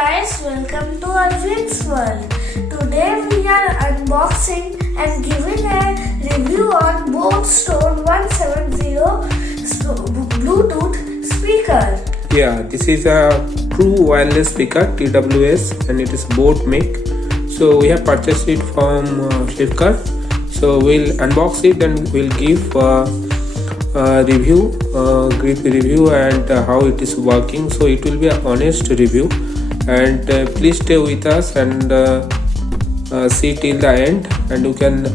guys, welcome to Arvind's World. Today we are unboxing and giving a review on boAt Stone 170 Bluetooth speaker. Yeah, this is a true wireless speaker TWS and it is boAt make. So we have purchased it from Flipkart. So we'll unbox it and we'll give review and how it is working. So it will be an honest review and please stay with us and see till the end, and you can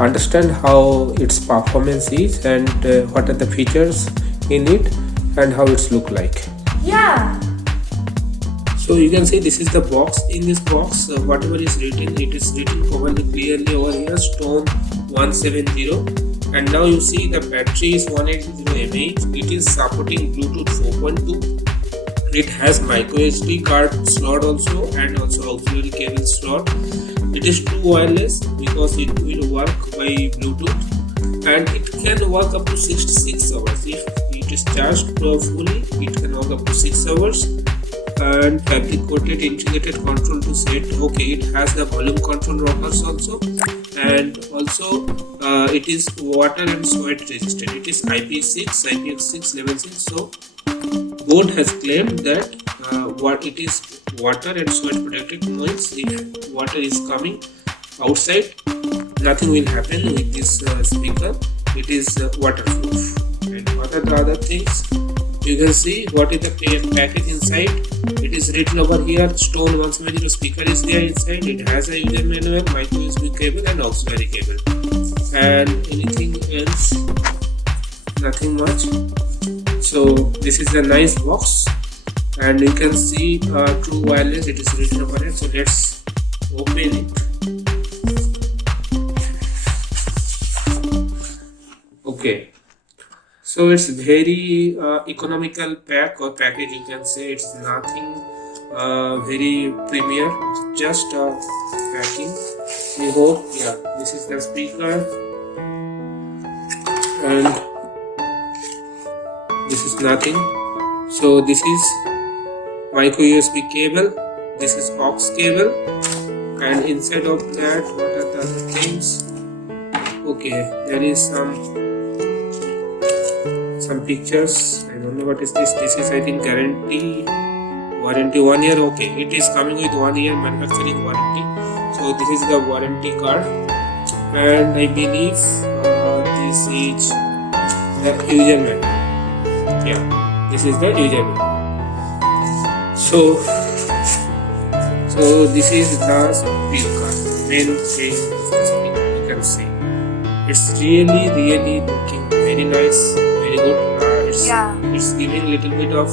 understand how its performance is and what are the features in it and how it's look like. Yeah. So you can see this is the box. In this box, whatever is written, it is written probably clearly over here, Stone 170. And now you see the battery is 180 mAh. It is supporting Bluetooth 4.2. It has micro SD card slot also and also auxiliary cable slot. It is true wireless because it will work by Bluetooth and it can work up to 66 hours. If it is charged fully, it can work up to 6 hours. And fabric coated integrated control to set. Okay, it has the volume control rockers also, and also it is water and sweat resistant. It is IPX6 level 6. So boAt has claimed that what it is water and sweat protected, means if water is coming outside, nothing will happen with this speaker. It is waterproof. And what are the other things? You can see what is the package inside. It is written over here, Stone 170 speaker is there inside. It has a user manual, micro USB cable and auxiliary cable. And anything else? Nothing much. So this is a nice box and you can see true wireless, it is written over it. So let's open it. Okay. So it's very economical pack or package, you can say. It's nothing very premier, just packing. We hope, yeah, this is the speaker and this is nothing. So this is micro USB cable, this is aux cable, and inside of that, what are the other things? Okay, there is some pictures. I don't know what is this. This is, I think, warranty 1 year. Okay, it is coming with 1 year manufacturing warranty. So this is the warranty card, and I believe this is the user manual. Yeah, this is the user manual. So this is the speaker. Main thing is the speaker. You can see it's really looking very nice. Very good. It's giving little bit of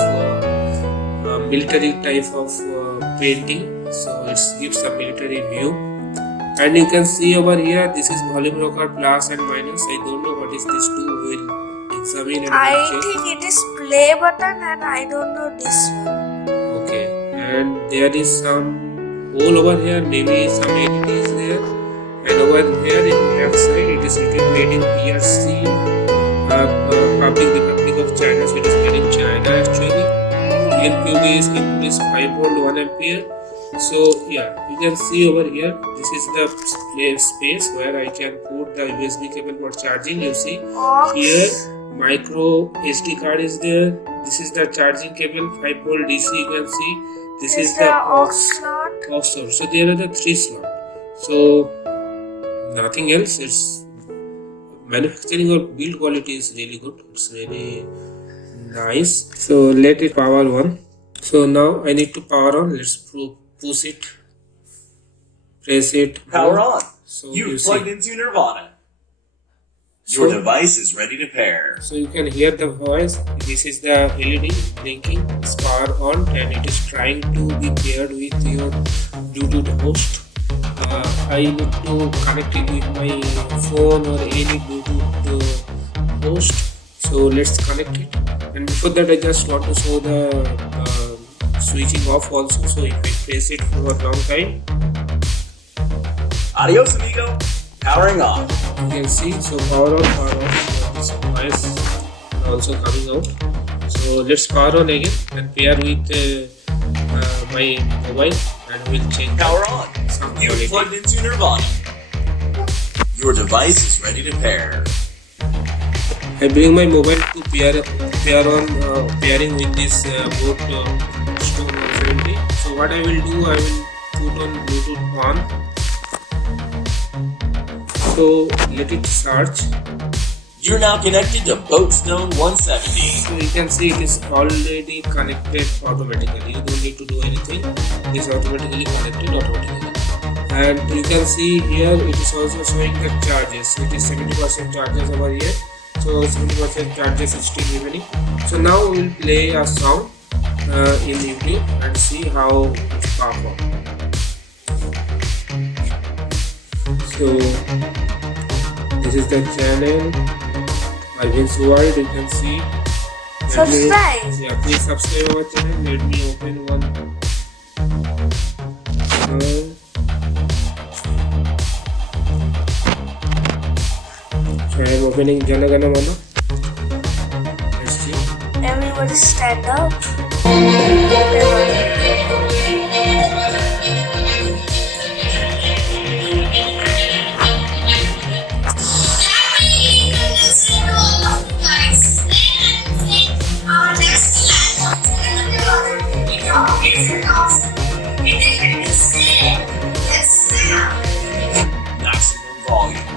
military type of painting, so it gives a military view. And you can see over here, this is volume rocker plus and minus. I don't know what is this two. We'll examine and I think it is play button and I don't know this one. Okay, and there is some hole over here, maybe some LED is there. And over here in the left side, it is written made in PRC. Public Republic of China, so it is made in China actually. NPU is input is 5 volt 1 ampere. So yeah, you can see over here, this is the space where I can put the USB cable for charging. You see here micro SD card is there. This is the charging cable, 5 volt DC. You can see this is the aux slot. So there are the 3 slots. So nothing else. It's manufacturing or build quality is really good. It's really nice. So let it power on. So now I need to power on. Let's push it, press it, power on. So You've plugged into Nirvana. Your device is ready to pair. So you can hear the voice. This is the LED blinking. It's power on and it is trying to be paired with your Bluetooth host. I need to connect it with my phone or any Bluetooth host. So let's connect it. And before that, I just want to show the switching off also. So if I press it for a long time, Adios, amigo. Powering on. You can see. So power on, power off. This voice also coming out. So let's power on again and pair with my mobile and we'll check Power on. sound You've quality. plugged into Nirvana. Your device is ready to pair. I bring my mobile to pairing with this boAt Stone 170. So what I will do, I will put on Bluetooth on. So let it search. You're now connected to boAt Stone 170. So you can see it is already connected automatically. You don't need to do anything. It is automatically connected automatically. And you can see here it is also showing the charges. It is 70% charges over here. So 70% charges is still remaining. So now we will play a song in YouTube and see how it performs. So this is the channel. Alvin's World, you can see. Subscribe. Yeah, please subscribe our channel. Let me open one. So I am opening Jana Gana Mana. Let's see. Everybody stand up. Maximum volume.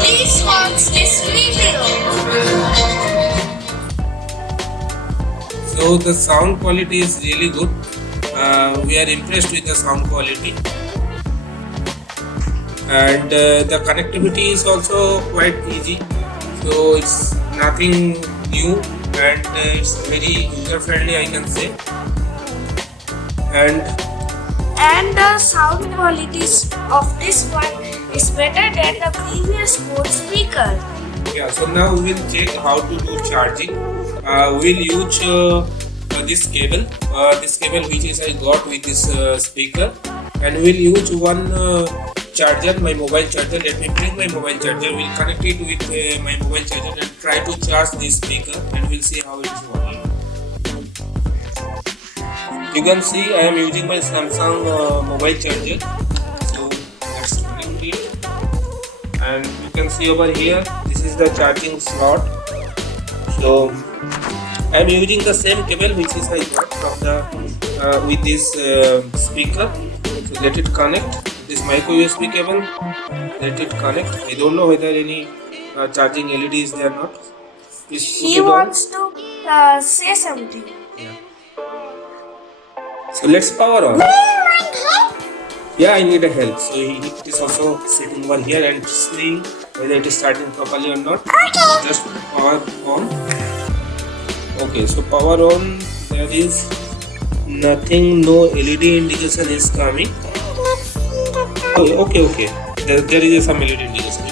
Please watch this video. So the sound quality is really good. We are impressed with the sound quality. And the connectivity is also quite easy. So it's nothing new and it's very user friendly, I can say. And the sound quality of this one is better than the previous boAt speaker. Yeah, so now we will check how to do charging. We'll use this cable which is I got with this speaker, and we'll use one charger, my mobile charger. Let me bring my mobile charger. We'll connect it with my mobile charger and try to charge this speaker, and we'll see how it is working. You can see I am using my Samsung mobile charger. So let's connect it, and you can see over here this is the charging slot. So I am using the same cable which is I got from the with this speaker. So let it connect. This micro USB cable. Let it connect. I don't know whether any charging LED is there or not. Please put He it on. wants to say something. Yeah. So let's power on. Yeah, I need a help. So it is also sitting over here and seeing whether it is starting properly or not. Just power on. Okay, so power on. There is nothing. No LED indication is coming. Okay. There is some LED indication.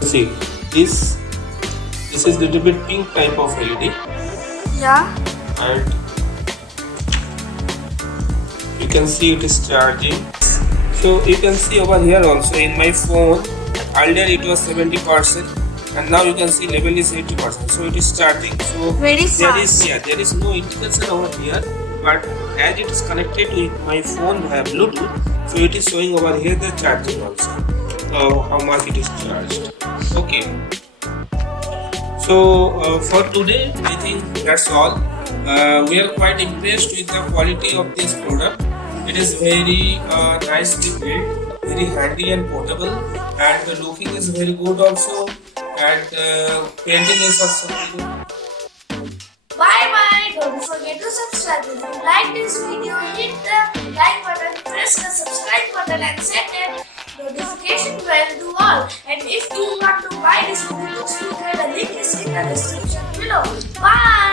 See, this is little bit pink type of LED. Yeah. And you can see it is charging. So you can see over here also in my phone, earlier it was 70% and now you can see level is 80%. So it is charging. So Very fast. there is no indication over here, but as it is connected to my phone via Bluetooth, so it is showing over here the charging also, how much it is charged. Okay, so for today I think that's all. We are quite impressed with the quality of this product. It is very nicely built, very handy and portable, and the looking is very good also, and painting is also very good. Bye bye. Don't forget to subscribe. If you like this video, hit the like button, press the subscribe button and set the notification bell to all. And if you want to buy this Bluetooth speaker, the link is in the description below. Bye.